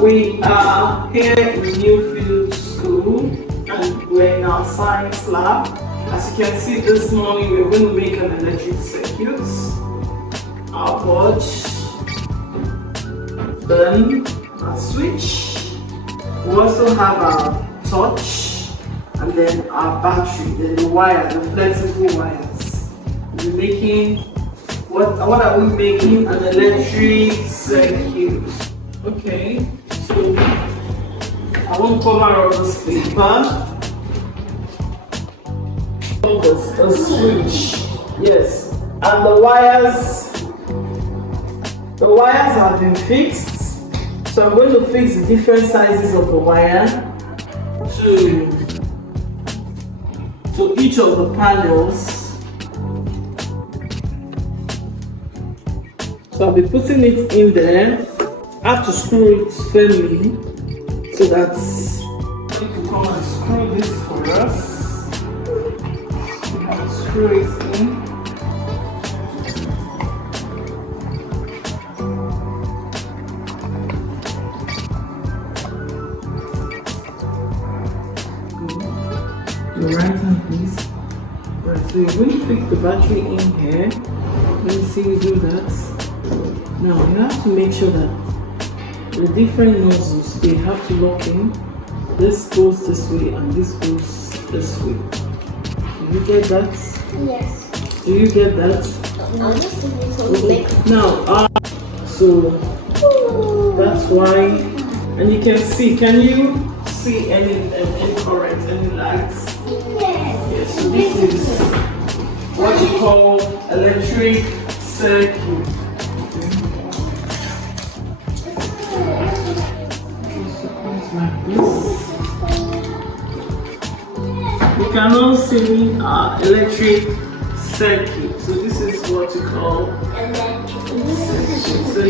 We are here in Newfield School and we're in our science lab. As you can see, this morning we're going to make an electric circuit. Our board, then our switch. We also have our torch and then our battery, then the wire, the flexible wires. We're making, what are we making? An electric circuit. Okay, so I won't cover all this paper. The switch, yes, and the wires have been fixed. So I'm going to fix the different sizes of the wire to each of the panels. So I'll be putting it in there. I have to screw it firmly so that you can come and screw this for us. You have to screw it in. Your right hand, please. Right, so you're going to fix the battery in here. Let me see you do that. Now you have to make sure that the different nozzles, they have to lock in. This goes this way and this goes this way. Do you get that? Yes. Do you get that? Okay. Now, so that's why, and you can see, can you see any current, any lights? Yes. So this is what you call electric circuit. Like this. You can all see our electric circuit. So this is what you call electric circuit. So